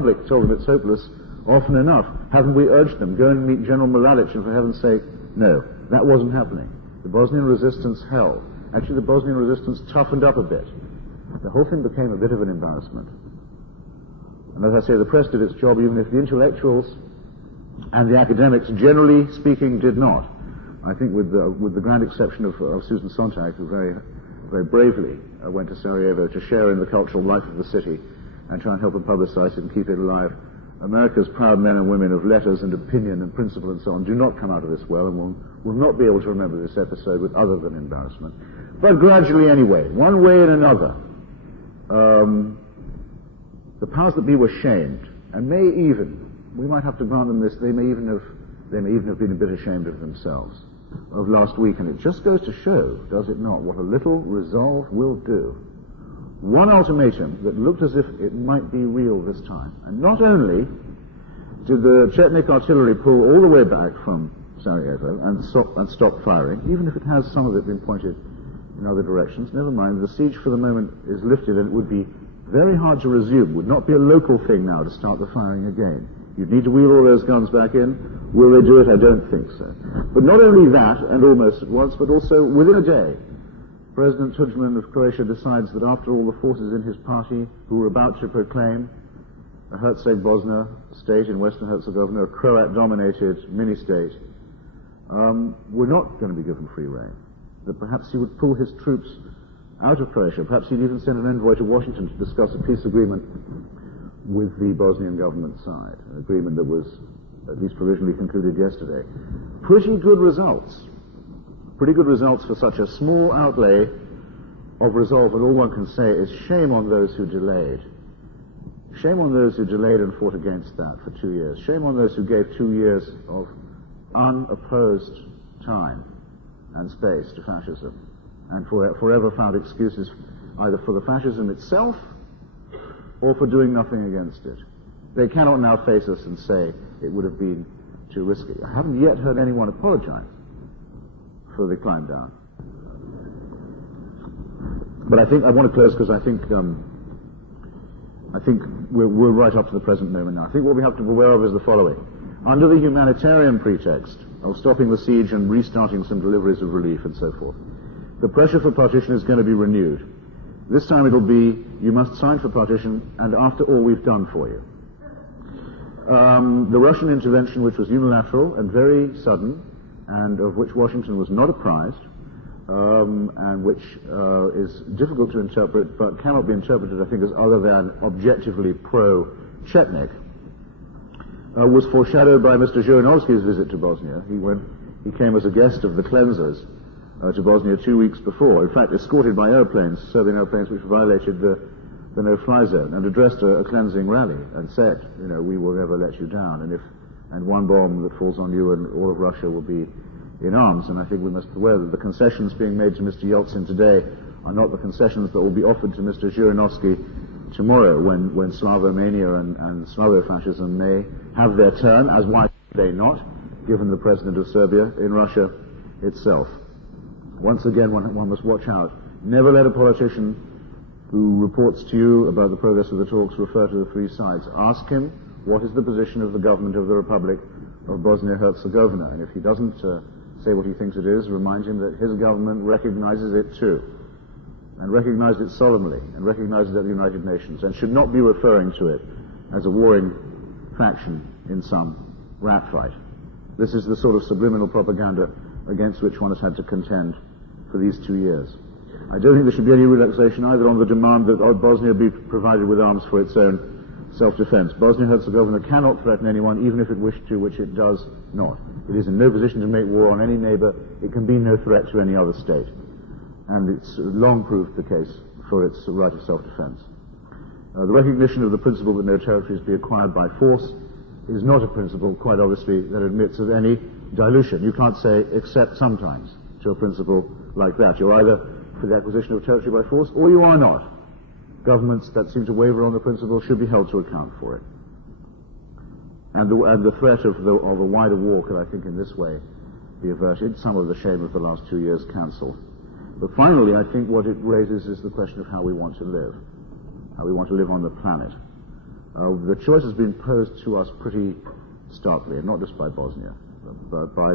Republic told them it's hopeless often enough. Haven't we urged them, go and meet General Mladic, and for heaven's sake, no. That wasn't happening. The Bosnian resistance held. Actually, the Bosnian resistance toughened up a bit. The whole thing became a bit of an embarrassment. And as I say, the press did its job, even if the intellectuals and the academics, generally speaking, did not. I think with the grand exception of Susan Sontag, who very bravely went to Sarajevo to share in the cultural life of the city and try and help and publicize it and keep it alive. America's proud men and women of letters and opinion and principle and so on do not come out of this well, and will not be able to remember this episode with other than embarrassment. But gradually anyway, one way and another, the powers that be were shamed, and may even, we might have to grant them this, they may even have been a bit ashamed of themselves of last week, and it just goes to show, does it not, what a little resolve will do. One ultimatum that looked as if it might be real this time, and not only did the Chetnik artillery pull all the way back from Sarajevo and stop firing, even if it has some of it been pointed in other directions, never mind, the siege for the moment is lifted, and it would be very hard to resume. It would not be a local thing now to start the firing again. You'd need to wheel all those guns back in. Will they do it? I don't think so. But not only that, and almost at once, but also within a day, President Tudjman of Croatia decides that after all the forces in his party who were about to proclaim a Herceg-Bosna state in Western Herzegovina, a Croat-dominated mini-state, were not going to be given free rein. That perhaps he would pull his troops out of Croatia. Perhaps he'd even send an envoy to Washington to discuss a peace agreement with the Bosnian government side, an agreement that was at least provisionally concluded yesterday. Pretty good results for such a small outlay of resolve, and all one can say is shame on those who delayed. Shame on those who delayed and fought against that for 2 years. Shame on those who gave 2 years of unopposed time and space to fascism, and forever found excuses either for the fascism itself or for doing nothing against it. They cannot now face us and say it would have been too risky. I haven't yet heard anyone apologize for the climb down. But I want to close because I think we're right up to the present moment now. I think what we have to be aware of is the following. Under the humanitarian pretext of stopping the siege and restarting some deliveries of relief and so forth, the pressure for partition is going to be renewed. This time it'll be, you must sign for partition, and after all we've done for you. The Russian intervention, which was unilateral and very sudden, and of which Washington was not apprised, and which is difficult to interpret, but cannot be interpreted, I think, as other than objectively pro-Chetnik, was foreshadowed by Mr. Zhirinovsky's visit to Bosnia. He came as a guest of the cleansers to Bosnia 2 weeks before, in fact escorted by airplanes, Serbian airplanes which violated the no-fly zone, and addressed a cleansing rally and said, we will never let you down, and one bomb that falls on you and all of Russia will be in arms. And I think we must be aware that the concessions being made to Mr. Yeltsin today are not the concessions that will be offered to Mr. Zhirinovsky tomorrow, when Slavomania and Slavofascism may have their turn, as why they not, given the president of Serbia in Russia itself. Once again, one must watch out. Never let a politician who reports to you about the progress of the talks refer to the three sides. Ask him what is the position of the government of the Republic of Bosnia-Herzegovina, and if he doesn't say what he thinks it is, remind him that his government recognizes it too, and recognized it solemnly, and recognizes it at the United Nations, and should not be referring to it as a warring faction in some rat fight. This is the sort of subliminal propaganda against which one has had to contend for these 2 years. I don't think there should be any relaxation either on the demand that Bosnia be provided with arms for its own self-defense. Bosnia-Herzegovina cannot threaten anyone, even if it wished to, which it does not. It is in no position to make war on any neighbor. It can be no threat to any other state. And it's long proved the case for its right of self-defense. The recognition of the principle that no territories be acquired by force is not a principle, quite obviously, that admits of any dilution. You can't say, except sometimes, to a principle like that. You're either for the acquisition of territory by force, or you are not. Governments that seem to waver on the principle should be held to account for it. And the threat of a wider war could, I think, in this way be averted. Some of the shame of the last 2 years cancelled. But finally, I think what it raises is the question of how we want to live. How we want to live on the planet. The choice has been posed to us pretty starkly, and not just by Bosnia, but by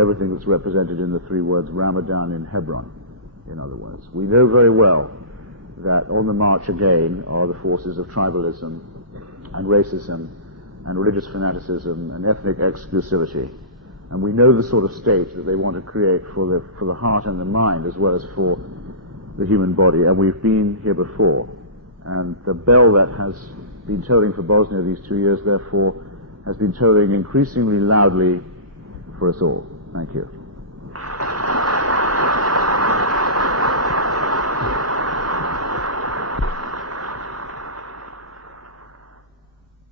everything that's represented in the three words Ramadan in Hebron, in other words. We know very well that on the march again are the forces of tribalism and racism and religious fanaticism and ethnic exclusivity. And we know the sort of state that they want to create for the heart and the mind as well as for the human body. And we've been here before. And the bell that has been tolling for Bosnia these 2 years, therefore, has been tolling increasingly loudly for us all. Thank you.